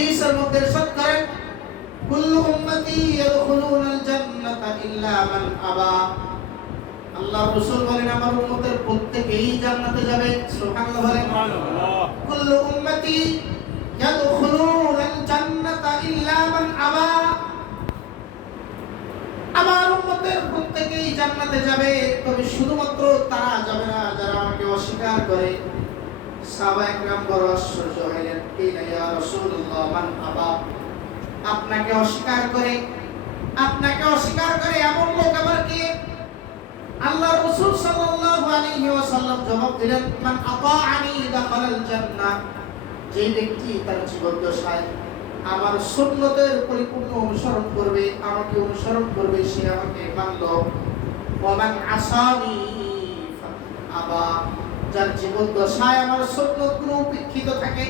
হাদিসের মধ্যে ইরশাদ করেন কুল্লু উম্মতি ইয়াদখুলুনাল জান্নাতা ইল্লা মান আবা। আল্লাহ রাসূল বলেন আমার উম্মতের প্রত্যেকেই জান্নাতে যাবে। সুবহানাল্লাহ বলেন। কুল্লু উম্মতি ইয়াদখুলুনাল জান্নাতা ইল্লা মান আবা। আমার উম্মতের প্রত্যেকেই জান্নাতে যাবে তবে শুধুমাত্র তারা যাবে না যারা আমাকে অস্বীকার করে। আপনাকে অস্বীকার করে, আপনাকে অস্বীকার করে, এমন লোক আবার কে? আল্লাহ জবাব দিলেন যে ব্যক্তি তার আমার সুন্নতের পরিপূর্ণ অনুসরণ করবে, আমাকে অনুসরণ করবে, সে আমাকে মানল। ওমান যার জীবদ্দশায় আমার সুন্নতগুলো উপেক্ষিত থাকে,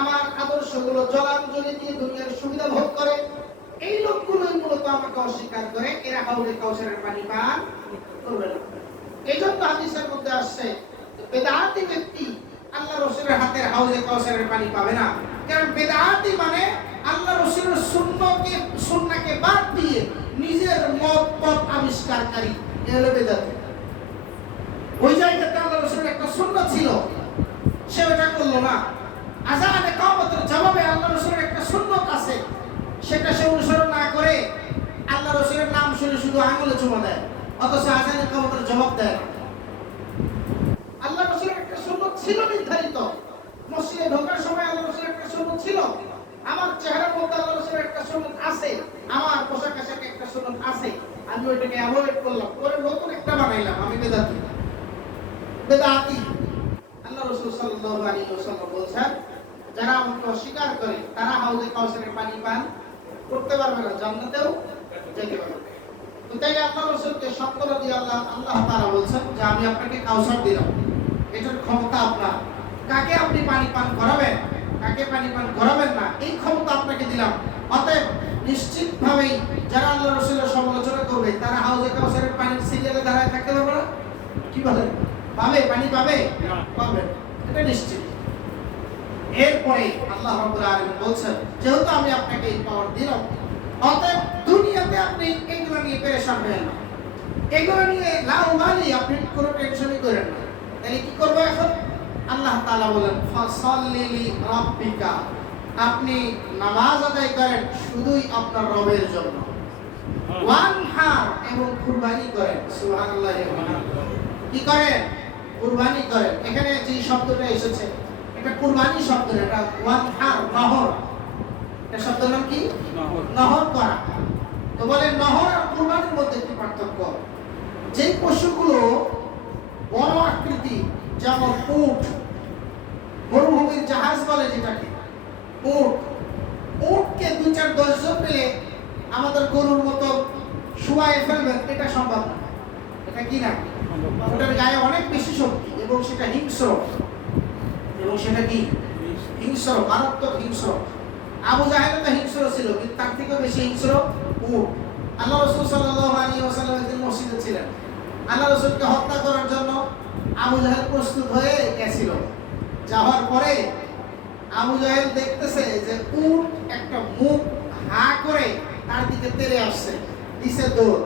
আমার আদর্শগুলো জলাঞ্জলি দিয়ে দুনিয়ার সুবিধা ভোগ করে, এই লোকগুলোই মূলত আমাকে অস্বীকার করে। এরা হাউলে কাউসারের পানি পান করবে না। এই জন্য হাদিসের মধ্যে আসছে, বেদাতি ব্যক্তি আল্লাহ রসুলের হাতের হাউজে কাউসারের পানি পাবে না। কারণ বেদাতি মানে আল্লাহ রসুলের সুন্নকে সুন্নাকে বাদ দিয়ে নিজের মত পথ আবিষ্কারকারী। এ হলো বেদাতি। ওই জায়গাতে আল্লাহ রসুলের একটা সুন্না ছিল। সে ওটা করল না। আজানে কামতের জবাবে আল্লাহ রসুলের একটা সুন্নত আছে। সেটা সে অনুসরণ না করে আল্লাহ রসুলের নাম শুনে শুধু আঙুলে চুমা দেয়, অথচ আজানে কামতের জবাব দেয় আল্লাহ রসুলের একটা সুন্নত ছিল নির্ধারিত। মসজিদে ঢোকার সময় আল্লাহ রসুলের একটা সুন্নত ছিল। আমার চেহারার মধ্যে আল্লাহ রসুলের একটা সুন্নত আছে। আমার পোশাক আশাকে একটা সুন্নত আছে। আমি ওইটাকে অ্যাভয়েড করলাম। পরে নতুন একটা বানাইলাম, আমি বেদাতি বেদাতি। আল্লাহ রসুল সাল্লাল্লাহু আলাইহি ওয়াসাল্লাম বলছেন, যারা আমাকে অস্বীকার করে, তারা হাউজে কাউসারের পানি পান, করতে পারবে না, জান্নাতেও যেতে পারবে তাই আল্লাহ রসুলকে সত্তরা দিয়ে আল্লাহ আল্লাহ তাআলা বলছেন যে আমি আপনাকে কাউসার দিলাম। এটার ক্ষমতা আপনার। কাকে আপনি পানি পান করাবেন? কাকে পানি পান করাবেন না? এই ক্ষমতা আপনাকে দিলাম। অতএব নিশ্চিতভাবেই যারা আল্লাহ রসুলের সমালোচনা করবে, তারা হাউজে কাউসারের পানির সিরিয়ালে দাঁড়ায় থাকতে পারবে না। কি বলেন? পাবে পানি পাবে? পাবে। এটা নিশ্চিত। এরপরে আল্লাহ রাব্বুল আলামিন বলছেন যেহেতু আমি আপনাকে এই পাওয়ার দিলাম অতএব দুনিয়াতে আপনি এগুলো নিয়ে পেরেশান হবেন না। এগুলো নিয়ে লাউ মালি আপনি কোনো টেনশনই করেন না। তাহলে কি করব এখন? আল্লাহ তাআলা বলেন ফাসাল্লি লি রাব্বিকা। আপনি নামাজ আদায় করেন শুধুই আপনার রবের জন্য। ওয়ানহার এবং কুরবানি করেন। সুবহানাল্লাহ কি করেন? কুরবানি করেন এখানে যে শব্দটা এসেছে এটা কুরবানি শব্দ এটা ওয়ানহার নহর। এটা শব্দের নাম কি? নহর। করা। তো বলে নহর আর কুরবানির মধ্যে কি পার্থক্য? যে পশুগুলো বড় আকৃতি যেমন উট মরুভূমির জাহাজ বলে যেটাকে উট উটকে দু চার দশজন মিলে আমাদের গরুর মতো শুয়ায় ফেলবেন এটা সম্ভব না। এটা কি না? ওটার গায়ে অনেক বেশি শক্তি, এবং সেটা হিংস্র। এবং সেটা কি? হিংস্র, মারাত্মক হিংস্র। আবু জাহেল তো হিংস্র ছিল, কিন্তু তার থেকেও বেশি হিংস্র উট আল্লাহ রসুল সাল্লাল্লাহু আলাইহি ওয়াসাল্লাম একদিন মসজিদে ছিলেন। আল্লাহ রসুলকে হত্যা করার জন্য আবু জাহেল প্রস্তুত হয়ে গেছিল। যাওয়ার পরে আবু জাহেল দেখতেছে যে উট একটা মুখ হা করে তার দিকে তেড়ে আসছে দিছে দৌড়।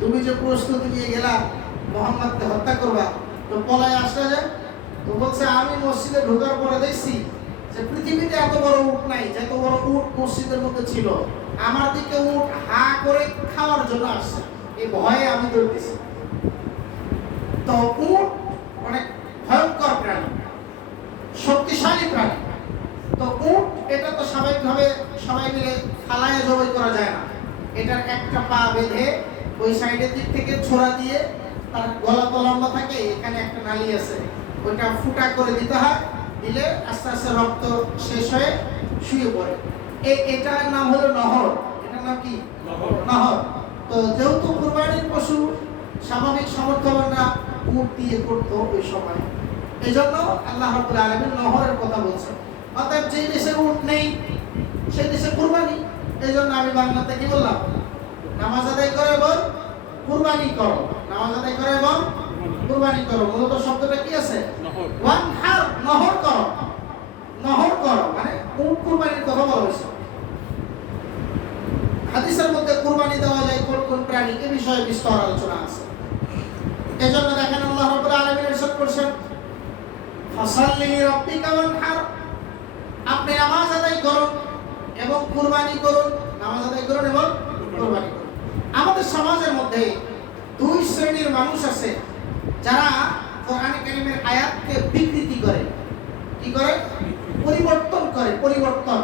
তুমি যে প্রস্তুতি নিয়ে গেলা হত্যা করবা? তো পলায় যে তো বলছে, আমি মসজিদে ঢোকার পরে দেখছি যে পৃথিবীতে এত বড় উট নাই যত বড় উট মসজিদের মধ্যে ছিল। আমার দিকে উট হা করে খাওয়ার জন্য আসছে। এই ভয়ে আমি দৌড়তেছি। তো উট অনেক ভয়ঙ্কর প্রাণী, শক্তিশালী প্রাণী। তো উট এটা তো স্বাভাবিকভাবে সবাই মিলে ফালায় জবাই করা যায় না। এটার একটা পা বেঁধে ওই সাইডের দিক থেকে ছোড়া দিয়ে তার গলা তো লম্বা থাকে এখানে একটা নালি আছে। ওইটা ফুটা করে দিতে হয় দিলে আস্তে আস্তে রক্ত শেষ হয়ে শুয়ে পড়ে। এই এটার নাম হলো নহর। এটার নাম কি? নহর। তো যেহেতু কুরবানির পশু স্বাভাবিক সমর্থকরা উট দিয়ে করতো ওই সময়। এই জন্য আল্লাহ রাব্বুল আলামিন নহরের কথা বলছেন। অতএব যে দেশে উট নেই সেই দেশে কুরবানি। এই জন্য আমি বাংলাতে কি বললাম? নামাজ আদায় করে বল কুরবানি করো। নামাজ আদায় করে বল কুরবানি করো। মূলত শব্দটা কি আছে? নহর। ওয়ান হার নহর করো। নহর করো। মানে উট কুরবানির কথা বলা হয়েছে। হাদিসের মধ্যে কুরবানি দেওয়া যায় কোন কোন প্রাণী এ বিষয়ে বিস্তর আলোচনা আছে। এজন্য দেখেন আল্লাহ রাব্বুল আলামিন ইরশাদ করছেন ফাসাল্লি লিরাব্বিকা ওয়ানহার। আপনি নামাজ আদায় করুন এবং কুরবানি করুন, নামাজ আদায় করুন এবং কুরবানি করুন। আমাদের সমাজের মধ্যে দুই শ্রেণির মানুষ আছে যারা কোরআন কারিমের আয়াতকে বিকৃতি করে। কি করে? পরিবর্তন করে, পরিবর্তন।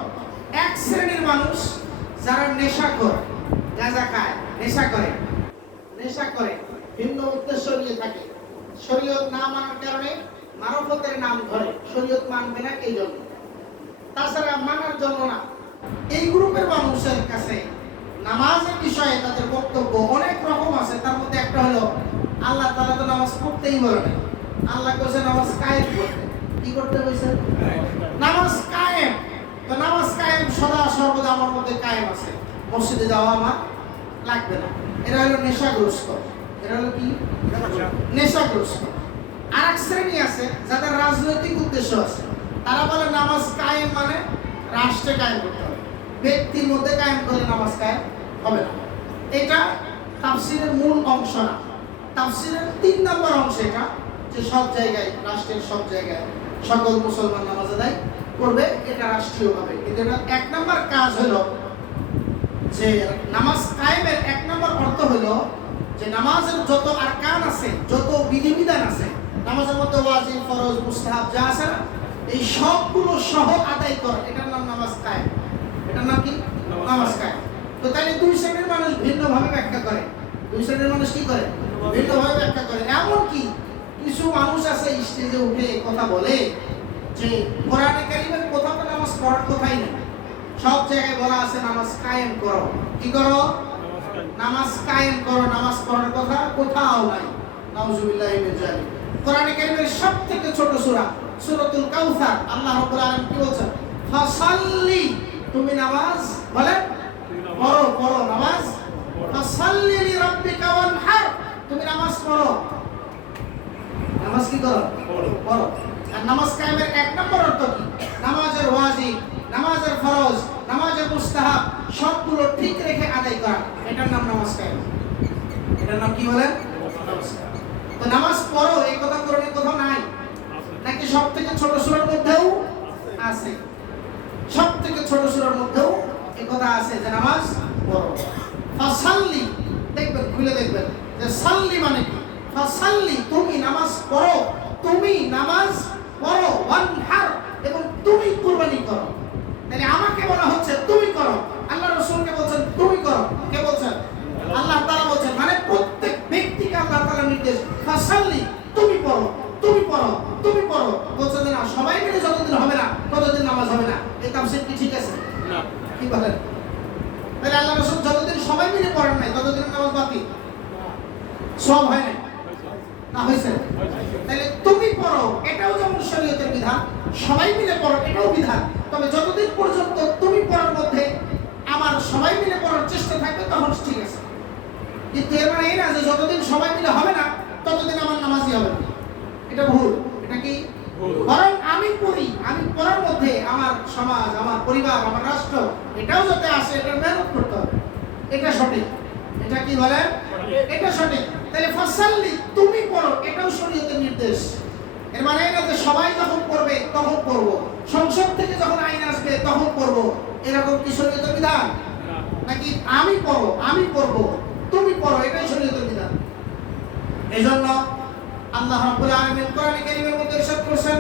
এক শ্রেণির মানুষ যারা নেশা করে, গাঁজা খায়, নেশা করে নেশা করে, ভিন্ন উদ্দেশ্য নিয়ে থাকে। শরীয়ত না মানার কারণে মারফতের নাম ধরে, শরীয়ত মানবে না এই জন্য। তাছাড়া মানার জন্য না। এই গ্রুপের মানুষের কাছে নামাজের বিষয়ে তাদের বক্তব্য অনেক রকম আছে। তার মধ্যে একটা হলো, আল্লাহ তারা তো নামাজ পড়তেই বলে নাই। আল্লাহ কইছে নামাজ কায়েম করতে। কি করতে কইছে নামাজ কায়েম। তো নামাজ কায়েম সদা সর্বদা আমার মধ্যে কায়েম আছে। মসজিদে যাওয়া আমার লাগবে না। এরা হলো নেশাগ্রস্ত। এরা হলো কি? নেশাগ্রস্ত। আর এক শ্রেণি আছে, যাদের রাজনৈতিক উদ্দেশ্য আছে। তারা বলে নামাজ কায়েম মানে রাষ্ট্রে কায়েম করতে হবে। ব্যক্তির মধ্যে কায়েম করলে নামাজ কায়েম হবে না। এটা তাফসিরের মূল অংশ না। তাফসিরের তিন নম্বর অংশ এটা, যে সব জায়গায়, রাষ্ট্রের সব জায়গায় সকল মুসলমান নামাজ আদায় করবে, এটা রাষ্ট্রীয় হবে কিন্তু এটা এক নম্বর কাজ হলো যে নামাজ কায়েমের এক নম্বর অর্থ হলো যে নামাজের যত আরকান আছে, যত বিধিবিধান আছে, নামাজের মধ্যে ওয়াজিব, ফরজ, মুস্তাহাব যা আছে না এই সবগুলো সহ আদায় কর। এটার নাম নামাজ কায়েম। এটার নাম কি? নামাজ কায়েম। তো তাহলে দুই শ্রেণির মানুষ ভিন্নভাবে ব্যাখ্যা করে। দুই শ্রেণির মানুষ কি করে? ভিন্নভাবে। ব্যাখ্যা করে। এমন কি? কিছু মানুষ আছে স্টেজে উঠে কথা বলে যে কোরআনে কারিমের কোথাও তো নামাজ পড়ার কথাই নেই। সব জায়গায় বলা আছে নামাজ কায়েম করো। কি করো? নামাজ কায়েম। করো। নামাজ পড়ার কথা কোথাও নাই। নাউজুবিল্লাহি কোরআনে কারীমের সবথেকে ছোট সূরা সূরাতুল কাউসার আল্লাহ রাব্বুল আলামিন কি বলছেন? ফাসাল্লি তুমি নামাজ বলেন পড়ো পড়ো নামাজ? ফাসাল্লি লিরাব্বিকা ওয়ানহার তুমি নামাজ পড়ো। নামাজ কি করো? পড়ো। আর নামাজ কায়েমের এক নম্বর অর্থ কি? নামাজের ওয়াজিব নামাজের ফরজ নামাজের মুস্তাহাব সবগুলো ঠিক রেখে আদায় করা। এটার নাম নামাজ কায়েম। এটার নাম কি বলেন নামাজ। তো নামাজ পড়ো এই কথা কোরআনে কোথাও নাই। সব থেকে ছোট সূরার মধ্যেও আছে। সব থেকে ছোট সূরার মধ্যেও এই কথা আছে যে নামাজ পড়ো। ফাসাল্লি, দেখবেন, খুলে দেখবেন, যে সাল্লি মানে কি? ফাসাল্লি, তুমি নামাজ পড়ো, তুমি নামাজ পড়ো, ওয়ানহার, এবং তুমি কুরবানি করো। তাহলে আমাকে বলা হচ্ছে তুমি করো। আল্লাহ রাসূলকে বলছেন, তুমি করো। কে বলছেন? আল্লাহ তাআলা বলছেন মানে প্রত্যেক ব্যক্তিকে আল্লাহ তাআলা নির্দেশ, ফাসাল্লি, তুমি পড়ো। তুমি পড়ো তুমি পড়ো। বলছো যে না সবাই মিলে যতদিন হবে না ততদিন নামাজ হবে না। এই তাফসীর কি ঠিক আছে? না। কি বলেন? তাহলে আল্লাহ রাসূল যতদিন সবাই মিলে পড়েন নাই ততদিন নামাজ বাতিল সব হয় নাই? না হয়েছে? তাহলে তুমি পড়ো এটাও যেমন শরীয়তের বিধান সবাই মিলে পড়ো এটাও বিধান। তবে যতদিন পর্যন্ত তুমি পড়ার মধ্যে আমার সবাই মিলে পড়ার চেষ্টা থাকবে তখন ঠিক আছে। কিন্তু এর মানে এই না যে যতদিন সবাই মিলে হবে না ততদিন আমার নামাজই হবে না। এটা ভুল এটা কি। বরং আমি পড়ি আমি পড়ার মধ্যে আমার সমাজ আমার পরিবার আমার রাষ্ট্র এটাও যাতে আসে এটা মেহনত করতে হবে। এটা সঠিক। এটা কি বলেন এটা সঠিক। তাহলে ফসাল্লি তুমি পড়ো এটাও শরীয়তের নির্দেশ। এর মানে না যে সবাই যখন পড়বে তখন পড়ব সংসদ থেকে যখন আইন আসবে তখন পড়ব এরকম কি শরীয়তের বিধান? নাকি আমি পড়ো আমি পড়ব তুমি পড়ো এটাই শরীয়তের বিধান। এজন্য আল্লাহ রাব্বুল আলামিন কোরআনে কারীমের মধ্যে ইরশাদ করেছেন,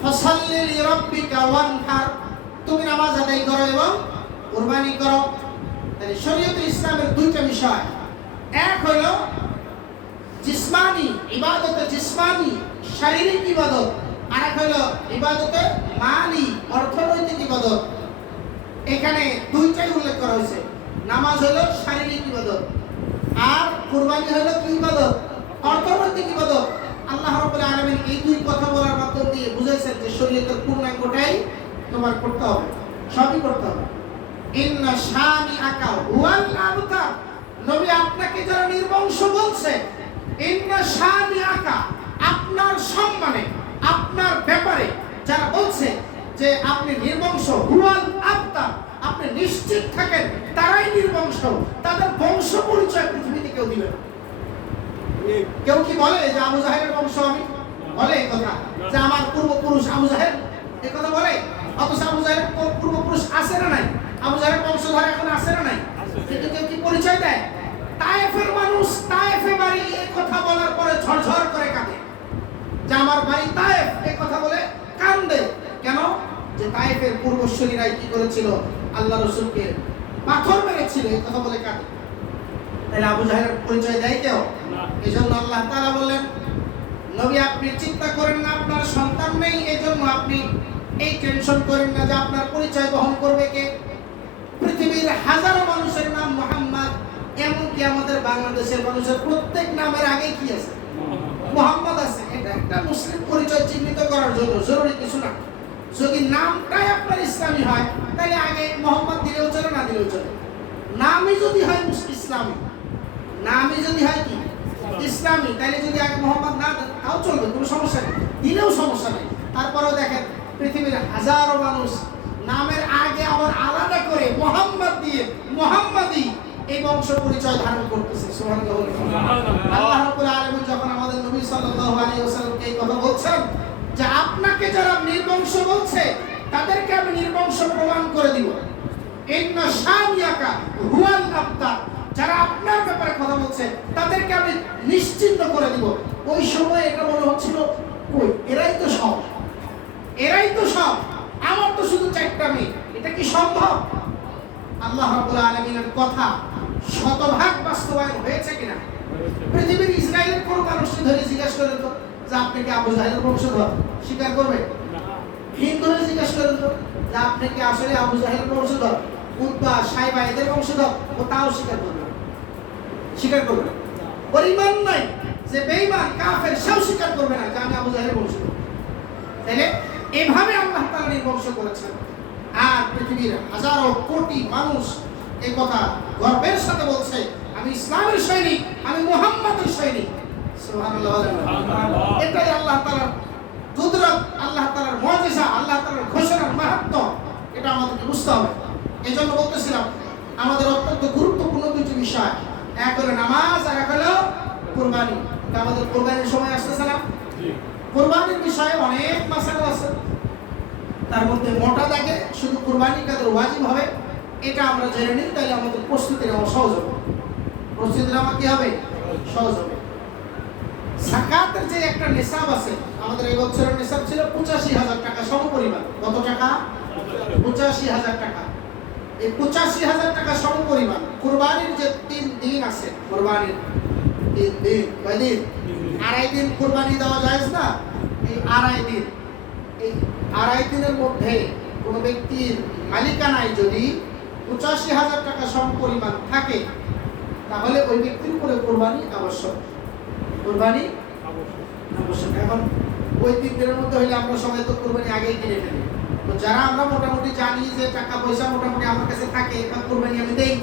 ফাসাল্লি লিরাব্বিকা ওয়ানহার তুমি নামাজ আদায় করো এবং কুরবানি করো। তাহলে শরীয়তে ইসলামের দুইটা বিষয়। এক হলো জিসমানি, ইবাদতে জিসমানি, শারীরিক ইবাদত। আর এক হলো ইবাদতে মালি অর্থনৈতিক ইবাদত। এখানে দুইটাই উল্লেখ করা হয়েছে। নামাজ হলো শারীরিক ইবাদত। আর কুরবানি হলো কি ইবাদত? পরবর্তী কি বলো আল্লাহ রাব্বুল আলামিন এই দুই কথা বলার মাধ্যম দিয়ে বুঝেছেন যে শরীয়তের পূর্ণাঙ্গটাই তোমার করতে হবে। সবই করতে হবে। ইন্না শানি আকা হুয়াল আবতা নবী আপনাকে যারা নির্বংশ বলছে, ইন্না শানি আকা আপনার সম্মানে, আপনার ব্যাপারে যারা বলছে যে আপনি নির্বংশ হুয়াল আবতা আপনি নিশ্চিত থাকেন, তারাই নির্বংশ তাদের বংশ পরিচয় পৃথিবীতে কেউ দিবে না। কেউ কি বলে যে আবু জাহেলের বংশ আমি? বলে কথা। যে আমার পূর্বপুরুষ আবু জাহেল? এই কথা বলে? অথচ আবু জাহেলের পূর্বপুরুষ আছে না নাই? আবু জাহেলের বংশধর এখন আছে না নাই? কিন্তু কেউ কি পরিচয় দেয়? তায়েফের মানুষ তায়েফে বাড়ি কথা বলার পরে ঝরঝর করে কাঁদে। যে আমার বাড়ি কথা বলে কান্দে। কেন? যে পূর্বশ্বরীরাই কি করেছিল? আল্লাহ রসুলকে পাথর মেরেছিল, এই কথা বলে কাঁদে। তাহলে আবু জাহেলের পরিচয় দেয় কেউ? এই জন্য আল্লাহ তাআলা বললেন, নবী, আপনি চিন্তা করেন না, আপনার সন্তান নেই এই জন্য আপনি এই টেনশন করেন না যে আপনার পরিচয় বহন করবে কে? পৃথিবীর হাজারো মানুষের নাম মোহাম্মদ, এমনকি আমাদের বাংলাদেশের মানুষের প্রত্যেক নামের আগে কি আছে? মোহাম্মদ আছে। এটা একটা মুসলিম পরিচয় চিহ্নিত করার জন্য জরুরি কিছু না। যদি নামটাই আপনার ইসলামী হয়, তাহলে আগে মোহাম্মদ দিলেও চলে, না দিলেও চলে। নামই যদি হয় ইসলামী, নামই যদি হয় কি? ইসলামী তাহলে যদি আগে মোহাম্মদ না তাও চলবে, কোনো সমস্যা নেই। দিলেও সমস্যা নেই। তারপরেও দেখেন, পৃথিবীর হাজারো মানুষ নামের আগে আবার আলাদা করে মোহাম্মদ দিয়ে মোহাম্মদই এই বংশ পরিচয় ধারণ করতেছে যখন আমাদের নবী এই কথা বলছেন, যে আপনাকে যারা নির্বংশ বলছে, তাদেরকে আমি নির্বংশ প্রমাণ করে দিব। যারা আপনার ব্যাপারে কথা বলছে তাদেরকে আমি নিশ্চিন্ত করে দিব। ওই সময় এটা মনে হচ্ছিল, কই, এরাই তো সব। এরাই তো সব। আমার তো শুধু চারটা মেয়ে। এটা কি সম্ভব? আল্লাহ রাব্বুল আলামিনের কথা শতভাগ বাস্তবায়ন হয়েছে কিনা? পৃথিবীর ইসরায়েলের কোন মানুষকে ধরে জিজ্ঞেস করেন তো, যে আপনি কি আবু জাহেলের বংশধর? স্বীকার করবে হিন্দুরা জিজ্ঞেস করেন তো, যে আপনি কি আসলে আবু জাহেলের বংশধর? উদ্বা সাইবা এদের বংশধর ও তাও স্বীকার করবে স্বীকার করবে না। ওর ইমান নাই যে বেঈমান কাফের সেও স্বীকার করবে না যে আমি আবু বংশধর। তাহলে এভাবে আল্লাহ তাআলা নির্বংশ করেছেন। আর পৃথিবীর হাজারো কোটি মানুষ এই কথা গর্বের সাথে বলছে আমি ইসলামের সৈনিক আমি মুহাম্মাদের সৈনিক। এটাই আল্লাহ তাআলার কুদরত আল্লাহ তাআলার মুজিজা আল্লাহ তাআলার ঘোষণার মাহাত্ম্য এটা আমাদেরকে বুঝতে হবে। এই জন্য বলতেছিলাম আমাদের অত্যন্ত গুরুত্বপূর্ণ দুটি বিষয়। এক হলো নামাজ আর এক হলো কোরবানি। আমাদের কোরবানির সময় আসতেছে না? কোরবানির বিষয়ে অনেক মাসালা আছে। তার মধ্যে মোটা দাগে শুধু কোরবানি কাদের ওয়াজিব হবে এটা আমরা জেনে নিই তাহলে আমাদের প্রস্তুতি নেওয়া সহজ হবে। প্রস্তুতি নেওয়া কি হবে? সহজ হবে। সাকাতের যে একটা নেশাব আছে আমাদের এই বছরের নেশাব ছিল পঁচাশি হাজার টাকা সমপরিমাণ। কত টাকা? পঁচাশি হাজার টাকা। এই পঁচাশি হাজার টাকা সমপরিমাণ। কোরবানির যে তিন দিন আছে, কোরবানির তিন দিন, কয় দিন? আড়াই দিন কোরবানি দেওয়া যায় না? এই আড়াই দিন। এই আড়াই দিনের মধ্যে কোনো ব্যক্তির মালিকানায় যদি পঁচাশি হাজার টাকা সম পরিমাণ থাকে, তাহলে ওই ব্যক্তির উপরে কোরবানি আবশ্যক। কোরবানি আবশ্যক। এখন ওই তিন দিনের মধ্যে হইলে আমরা সবাই তো কোরবানি আগেই কিনে ফেলি। তো যারা আমরা মোটামুটি জানি যে টাকা পয়সা মোটামুটি আমার কাছে থাকে বা কোরবানি আমি দেই,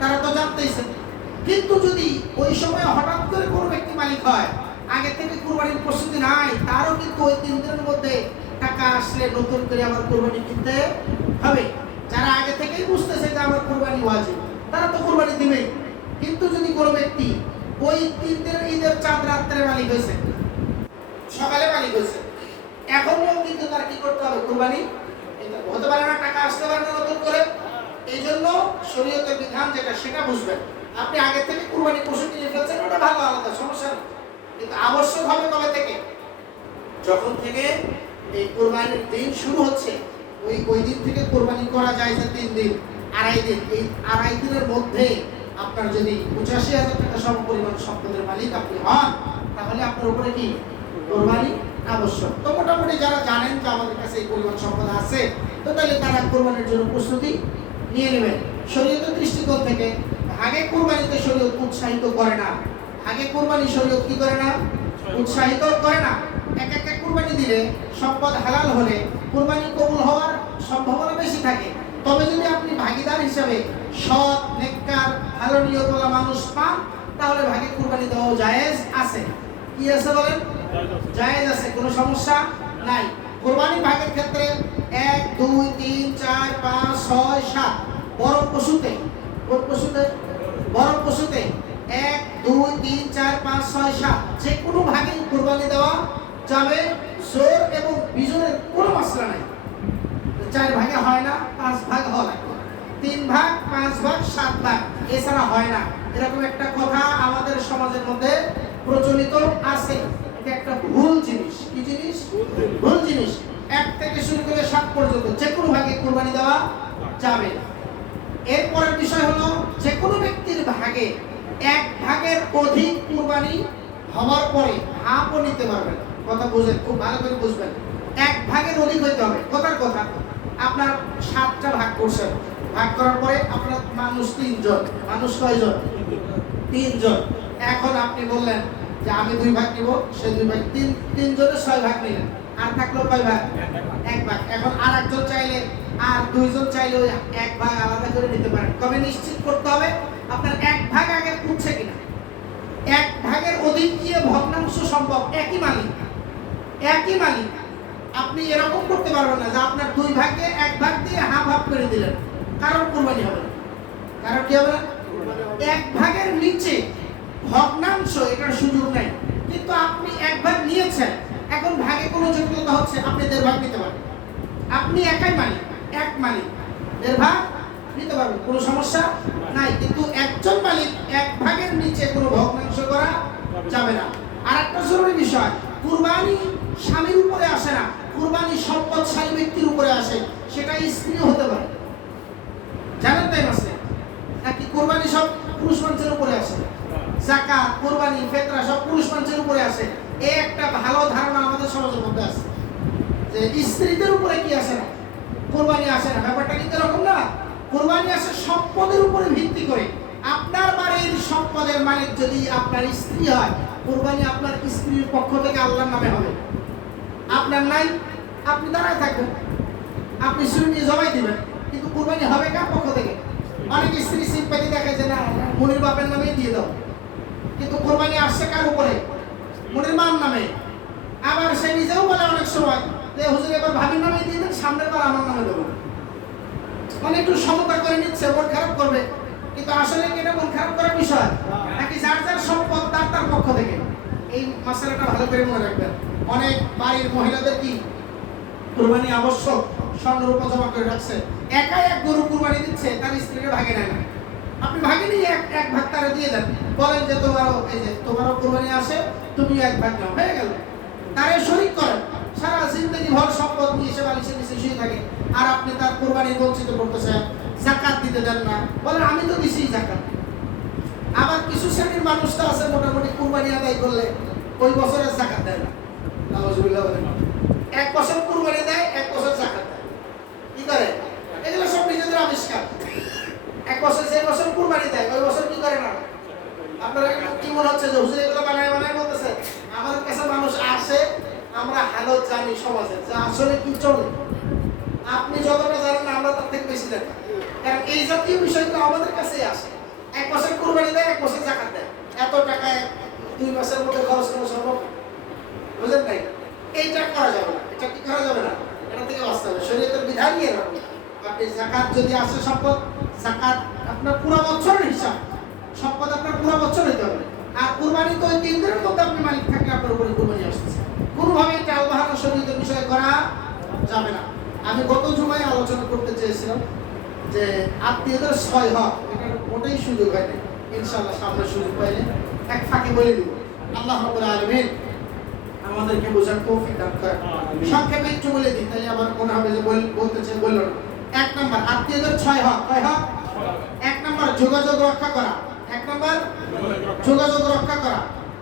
তারা তো জানতেইছে। কিন্তু যদি ওই সময় হঠাৎ করে কোনো ব্যক্তি মালিক হয়, আগে থেকে কোরবানির প্রস্তুতি নাই, তারও কিন্তু ওই তিন দিনের মধ্যে টাকা আসলে নতুন করে আবার কোরবানি কিনতে হবে। যারা আগে থেকেই বুঝতেছে যে আমার কোরবানি ওয়াজিব, তারা তো কোরবানি দিবেই। কিন্তু যদি কোনো ব্যক্তি ওই তিন দিনের ঈদের চাঁদ রাত্রে মালিক হয়েছে, সকালে মালিক হয়েছে এখনও কিন্তু তার কি করতে হবে কোরবানি। হতে পারে না, টাকা আসতে পারে না নতুন করে। এই জন্য শরীয়তের বিধান যেটা, সেটা বুঝবেন। আপনি আগে থেকে কুরবানি পশু কিনে ফেলছেন, ওটা ভালো আলাদা, সমস্যা নেই। কিন্তু আবশ্যক হবে কবে থেকে? যখন থেকে এই কোরবানির দিন শুরু হচ্ছে, ওই ওই দিন থেকে কোরবানি করা যায় যে তিন দিন, আড়াই দিন। এই আড়াই দিনের মধ্যে আপনার যদি পঁচাশি হাজার টাকা সম পরিমাণ সম্পদের মালিক আপনি হন, তাহলে আপনার উপরে কি? কোরবানি আবশ্যক। তো মোটামুটি যারা জানেন যে আমাদের কাছে এই পরিমাণ সম্পদ আছে, তো তাহলে তারা কোরবানির জন্য প্রস্তুতি নিয়ে নেবেন। শরীয়তের দৃষ্টিকোণ থেকে, আগে কোরবানিতে শরীয়ত উৎসাহিত করে না। আগে কোরবানি শরীয়ত কি করে না? উৎসাহিত করে না। এক একটা কোরবানি দিলে সম্পদ হালাল হলে কোরবানি কবুল হওয়ার সম্ভাবনা বেশি থাকে। তবে যদি আপনি ভাগিদার হিসাবে সৎ, নেককার, ভালো নিয়তওয়ালা মানুষ পান, তাহলে ভাগে কোরবানি দেওয়া জায়েজ আছে। কি আছে বলেন? জায়েজ আছে, কোনো সমস্যা নাই। কোরবানি ভাগের ক্ষেত্রে এক, দুই, তিন, চার, পাঁচ, ছয়, সাত। বড় পশুতে কোন পশুতে বড় পশুতে এক, দুই, তিন, চার, পাঁচ, ছয়, সাত। যে কোনো ভাগে কোরবানি দেওয়া যাবে জোর এবং বিজোরের কোনো মশলা নাই। চার ভাগে হয় না, পাঁচ ভাগ লাগবে তিন ভাগ, পাঁচ ভাগ, সাত ভাগ। এছাড়া হয় না। এরকম একটা কথা আমাদের সমাজের মধ্যে প্রচলিত আছে। এটা একটা ভুল জিনিস। কি জিনিস? ভুল জিনিস। এক থেকে শুরু করে সাত পর্যন্ত যে কোনো ভাগে কোরবানি দেওয়া যাবে। না। এরপরের বিষয় হলো, যে কোনো ব্যক্তির ভাগে এক ভাগের অধিক কোরবানি হওয়ার পরে হাফও নিতে পারবেন। কথা বুঝেন, খুব ভালো করে বুঝবেন। এক ভাগের অধিক হইতে হবে। কথার কথা, আপনার সাতটা ভাগ করছেন ভাগ করার পরে আপনার মানুষ তিনজন, মানুষ কয়জন? তিনজন। এখন আপনি বললেন যে আমি দুই ভাগ নিব সে দুই ভাগ তিন তিনজনের ছয় ভাগ নিলেন। আর থাকল কয় ভাগ? এক ভাগ। এখন আর একজন চাইলে আর দুইজন চাইলে ওই এক ভাগ আলাদা করে নিতে পারেন। তবে নিশ্চিত করতে হবে আপনার এক ভাগ আগে উঠছে কিনা। এক ভাগের অধিক গিয়ে ভগ্নাংশ সম্ভব একই মালিক একই মালিক। আপনি এরকম করতে পারবেন না যে আপনার দুই ভাগে এক ভাগ দিয়ে হাফ হাফ করে দিলেন। কারণ কোরবানি হবে না। কারণ কি হবে না। এক ভাগের নিচে ভগ্নাংশ এটার সুযোগ নাই। কিন্তু আপনি এক নিয়েছেন, এখন ভাগে কোনো জটিলতা হচ্ছে, আপনি দেড় ভাগ নিতে পারেন আপনি একাই মালিক এক মালিক দেড় ভাগ নিতে পারবেন, কোনো সমস্যা নাই। কিন্তু একজন মালিক এক ভাগের নিচে কোনো ভগ্নাংশ করা যাবে না। আর একটা জরুরি বিষয়, কুরবানি স্বামীর উপরে আসে না, কুরবানি সম্পদশালী ব্যক্তির উপরে আসে সেটা স্ত্রীও হতে পারে। জানেন তাই মাসে? নাকি কোরবানি সব পুরুষ মানুষের উপরে আসে? জাকাত কোরবানি, ফেতরা সব পুরুষ মানুষের উপরে আসে এই একটা ভালো ধারণা আমাদের সমাজের মধ্যে আছে। যে স্ত্রীদের উপরে কি আসে না? কোরবানি আসে না। ব্যাপারটা কিন্তু এরকম না। কোরবানি আসে সম্পদের উপরে ভিত্তি করে। আপনার বাড়ির সম্পদের মালিক যদি আপনার স্ত্রী হয়, কোরবানি আপনার স্ত্রীর পক্ষ থেকে আল্লাহর নামে হবে। আপনার নাই, আপনি দাঁড়ায় থাকবেন। আপনি শুরু নিয়ে জমাই দিবেন। কিন্তু কুরবানি হবে কার পক্ষ থেকে? অনেক স্ত্রী সিম্পাতি দেখে যে না, মনির বাপের নামেই দিয়ে দাও। কিন্তু কোরবানি আসছে কার উপরে? মনির মার নামে। আবার সে নিজেও বলে অনেক সময় যে, হুজুর, এবার ভাবির নামে দিয়ে দেন, সামনের বার আমার নামে দেবো। মানে একটু সমতা করে নিচ্ছে, মন খারাপ করবে। কিন্তু আসলে এটা মন খারাপ করার বিষয়? নাকি যার যার সম্পদ, তার তার পক্ষ থেকে? এই মশলাটা ভালো করে মনে রাখবেন। অনেক বাড়ির মহিলাদের কি কুরবানি আবশ্যক, স্বর্ণরূপ জমা করে রাখছে। একাই এক গরু কুরবানি দিচ্ছে, তার স্ত্রীকে ভাগে নেয় না। আপনি ভাগে নিয়ে এক এক ভাগ তারা দিয়ে দেন। বলেন যে তোমারও এই যে তোমারও কুরবানি আসে তুমি এক ভাগ নাও হয়ে গেল। তারে শরিক করেন। সারা জিন্দগি ভর সম্পদ নিয়ে সে বালিশের নিচে শুয়ে থাকে। আর আপনি তার কুরবানি বঞ্চিত করতেছেন জাকাত দিতে দেন না। বলেন আমি তো দিছি জাকাত। আবার কিছু শ্রেণির মানুষ তো আছে মোটামুটি কুরবানি আদায় করলে ওই বছরের জাকাত দেয় না। বলেন। এক বছর কুরবানি দেয় এক বছর জাকাত দেয়। কি করে এগুলো সব নিজেদের আবিষ্কার এক বছর, যে বছর কুরবানি দেয়, ওই বছর কি করে না? আপনারা কি মনে হচ্ছে যে হুজুর এগুলো বানায় বানায় বলতেছে? আমাদের কাছে মানুষ আসে, আমরা হালত জানি সমাজে যে আসলে কি চলে। আপনি যতটা জানেন, আমরা তার থেকে বেশি জানি। কারণ এই জাতীয় বিষয়গুলো আমাদের কাছেই আসে। এক বছর কুরবানি দেয়, এক বছর জাকাত দেয়। এত টাকা দুই মাসের মধ্যে খরচ করা সম্ভব? বুঝলেন নাই? এইটা করা যাবে না। এটা কি করা যাবে না? এটা থেকে বাঁচতে হবে। শরীয়তের বিধানই এরকম জাকাত যদি আসে সম্পদ জাকাত আপনার পুরো বছরের হিসাব। সম্পদ আপনার পুরো বছর হবে। আর কুরবানি তো ওই তিন দিনের মধ্যে আপনি মালিক থাকলে আপনার উপরে কুরবানি আসতেছে কোনোভাবে এটা আল্লাহর বিষয়ে করা যাবে না। আমি গত জুমায় আলোচনা করতে চেয়েছিলাম যে আত্মীয়দের ছয় হক এটার মোটেই সুযোগ হয়নি ইনশাল্লাহ সামনে সুযোগ পাইলে এক ফাঁকে বলে দিব। আল্লাহ রাব্বুল আলামিন আমাদেরকে বোঝার তৌফিক দান করেন। সংক্ষেপে একটু বলে দিই তাই আমার মনে হবে যে বল- বলতে চাই বলল না। এক নম্বর, আত্মীয়দের ছয় হক, কয় হক? এক নম্বর, যোগাযোগ রক্ষা করা। এক নম্বর, যোগাযোগ রক্ষা করা।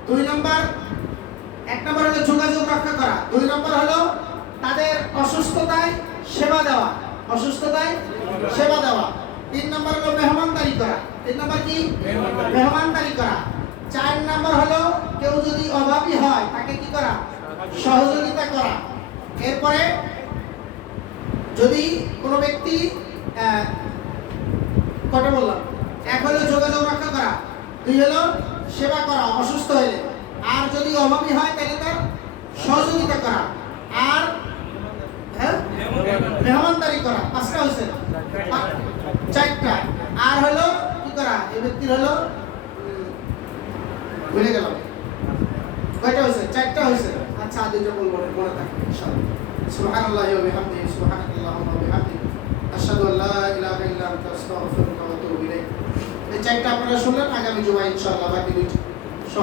দুই নম্বর, এক নম্বর হলো যোগাযোগ রক্ষা করা। দুই নম্বর হলো তাদের অসুস্থতায় সেবা দেওয়া। অসুস্থতায় সেবা দেওয়া। তিন নম্বর হলো মেহমানদারি করা। তিন নম্বর কি? মেহমানদারি করা। চার নম্বর হলো কেউ যদি অভাবী হয়, তাকে কি করা? সহযোগিতা করা। এরপরে যদি কোনো ব্যক্তি কটা বললাম, এক হলো যোগাযোগ রক্ষা করা, দুই হলো সেবা করা, অসুস্থ হলে আর যদি অভাবী হয়, তাহলে তার সহযোগিতা করা। আর হ্যাঁ? মেহমানদারি করা, পাঁচটা হয়েছে চারটা। আর হলো কি করা, এই ব্যক্তির হলো ভুলে কয়টা হয়েছে চারটা হয়েছে আচ্ছা দুটো বলব, মনে থাকে সুহান আল্লাহ সুবহানাল্লাহি اللهم وبحمدك اشهد ان لا اله الا انت استغفرك واتوب ইলাইক। এই চারটা আপনারা শুনলেন, আগামী জুমায় ইনশাআল্লাহ বাকি দুইটা